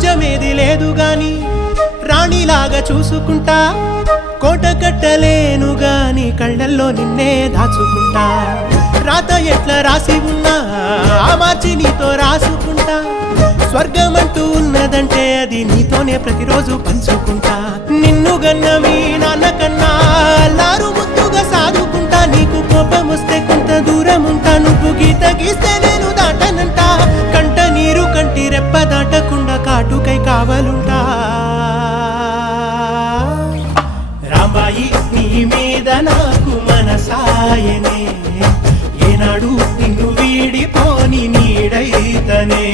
రాజ్యమేది లేదు గాని రాణిలాగా చూసుకుంటా కోట కట్టలేను గాని కళ్ళల్లో నిన్నే దాచుకుంటా రాత ఎట్లా రాసి ఉన్నా ఆ మార్చి నీతో రాసుకుంటా స్వర్గమంటూ ఉన్నదంటే అది నీతోనే ప్రతిరోజు పంచుకుంటా నిన్ను గన్నవి నాన్నకన్నా లారు ముద్దుగా సాదుకుంటా నీకు కోపం వస్తే కొంత దూరం ఉంటా నువ్వు గీత గీస్తే నేను దాటనంట కంట నీరు కంటి రెప్ప దాటకుండా కాటుకై కావలుంటా రాంబాయి నీ మీద నాకు మనసాయనే ఏనాడు నిన్ను వీడిపోని నీడైతనే